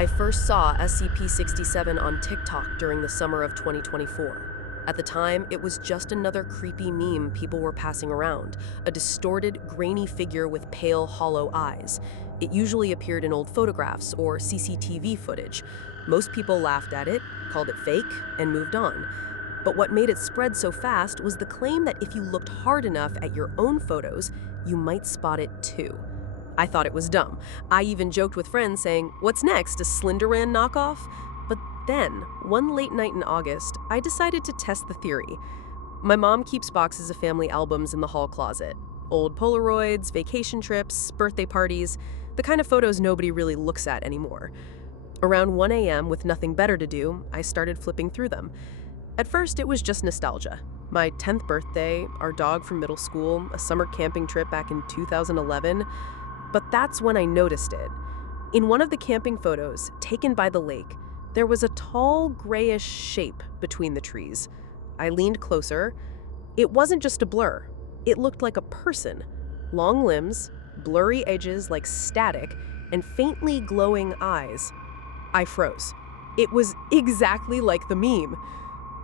I first saw SCP-67 on TikTok during the summer of 2024. At the time, it was just another creepy meme people were passing around, a distorted, grainy figure with pale, hollow eyes. It usually appeared in old photographs or CCTV footage. Most people laughed at it, called it fake, and moved on. But what made it spread so fast was the claim that if you looked hard enough at your own photos, you might spot it too. I thought it was dumb. I even joked with friends saying, "What's next, a Slenderman knockoff?" But then, one late night in August, I decided to test the theory. My mom keeps boxes of family albums in the hall closet. Old Polaroids, vacation trips, birthday parties, the kind of photos nobody really looks at anymore. Around 1 a.m., with nothing better to do, I started flipping through them. At first, it was just nostalgia. My 10th birthday, our dog from middle school, a summer camping trip back in 2011. But that's when I noticed it. In one of the camping photos, taken by the lake, there was a tall, grayish shape between the trees. I leaned closer. It wasn't just a blur. It looked like a person. Long limbs, blurry edges like static, and faintly glowing eyes. I froze. It was exactly like the meme.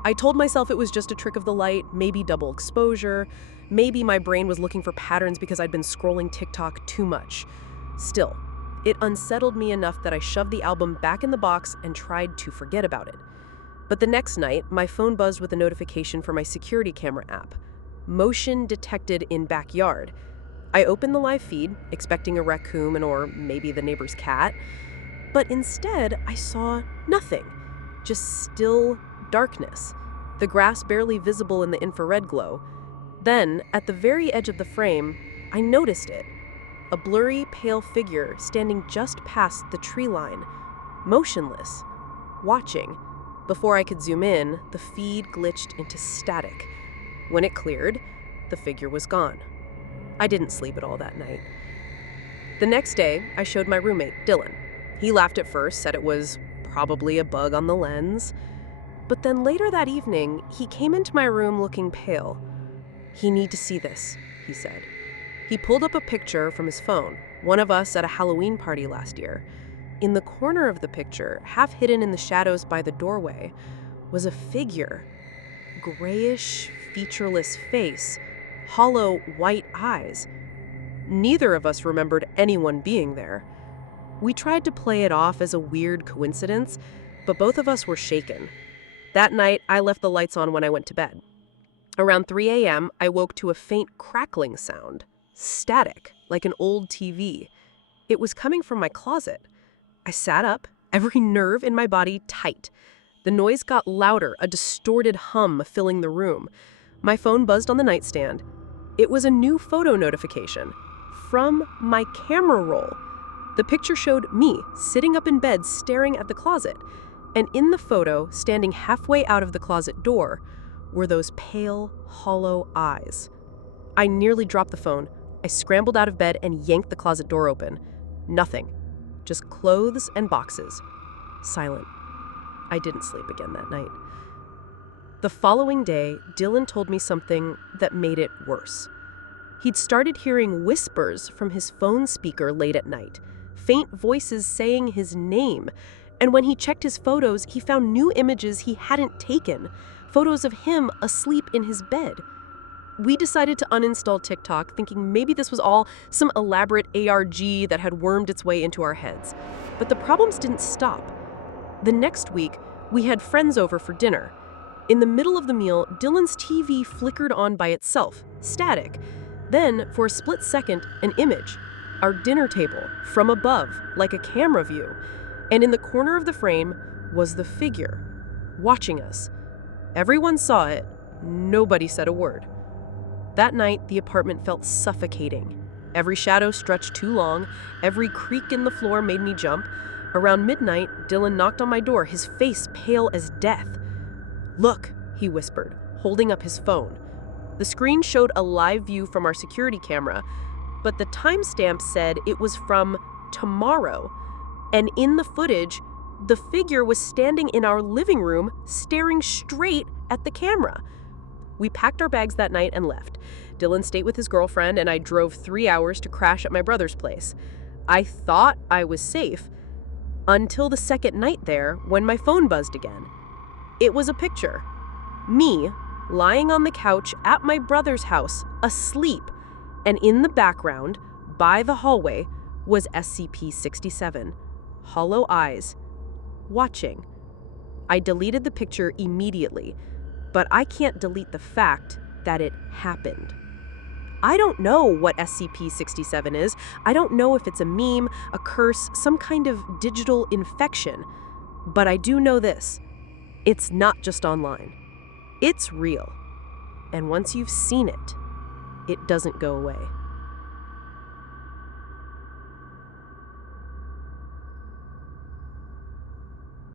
I told myself it was just a trick of the light, maybe double exposure, maybe my brain was looking for patterns because I'd been scrolling TikTok too much. Still, it unsettled me enough that I shoved the album back in the box and tried to forget about it. But the next night, my phone buzzed with a notification for my security camera app. Motion detected in backyard. I opened the live feed, expecting a raccoon or maybe the neighbor's cat. But instead, I saw nothing. Just still darkness, the grass barely visible in the infrared glow. Then, at the very edge of the frame, I noticed it. A blurry, pale figure standing just past the tree line, motionless, watching. Before I could zoom in, the feed glitched into static. When it cleared, the figure was gone. I didn't sleep at all that night. The next day, I showed my roommate, Dylan. He laughed at first, said it was probably a bug on the lens. But then later that evening, he came into my room looking pale. "You need to see this," he said. He pulled up a picture from his phone, one of us at a Halloween party last year. In the corner of the picture, half hidden in the shadows by the doorway, was a figure. Grayish, featureless face, hollow white eyes. Neither of us remembered anyone being there. We tried to play it off as a weird coincidence, but both of us were shaken. That night, I left the lights on when I went to bed. Around 3 a.m., I woke to a faint crackling sound. Static, like an old TV. It was coming from my closet. I sat up, every nerve in my body tight. The noise got louder, a distorted hum filling the room. My phone buzzed on the nightstand. It was a new photo notification from my camera roll. The picture showed me sitting up in bed staring at the closet. And in the photo, standing halfway out of the closet door, were those pale, hollow eyes. I nearly dropped the phone. I scrambled out of bed and yanked the closet door open. Nothing. Just clothes and boxes. Silent. I didn't sleep again that night. The following day, Dylan told me something that made it worse. He'd started hearing whispers from his phone speaker late at night, faint voices saying his name. And when he checked his photos, he found new images he hadn't taken, photos of him asleep in his bed. We decided to uninstall TikTok, thinking maybe this was all some elaborate ARG that had wormed its way into our heads. But the problems didn't stop. The next week, we had friends over for dinner. In the middle of the meal, Dylan's TV flickered on by itself, static. Then, for a split second, an image. Our dinner table, from above, like a camera view. And in the corner of the frame was the figure, watching us. Everyone saw it. Nobody said a word. That night, the apartment felt suffocating. Every shadow stretched too long. Every creak in the floor made me jump. Around midnight, Dylan knocked on my door, his face pale as death. "Look," he whispered, holding up his phone. The screen showed a live view from our security camera, but the timestamp said it was from tomorrow. And in the footage, the figure was standing in our living room, staring straight at the camera. We packed our bags that night and left. Dylan stayed with his girlfriend, and I drove 3 hours to crash at my brother's place. I thought I was safe, Until the second night there, when my phone buzzed again. It was a picture. Me, lying on the couch at my brother's house, asleep, and in the background, by the hallway, was SCP-67, hollow eyes, watching. I deleted the picture immediately, but I can't delete the fact that it happened. I don't know what SCP-67 is. I don't know if it's a meme, a curse, some kind of digital infection. But I do know this. It's not just online. It's real. And once you've seen it, it doesn't go away.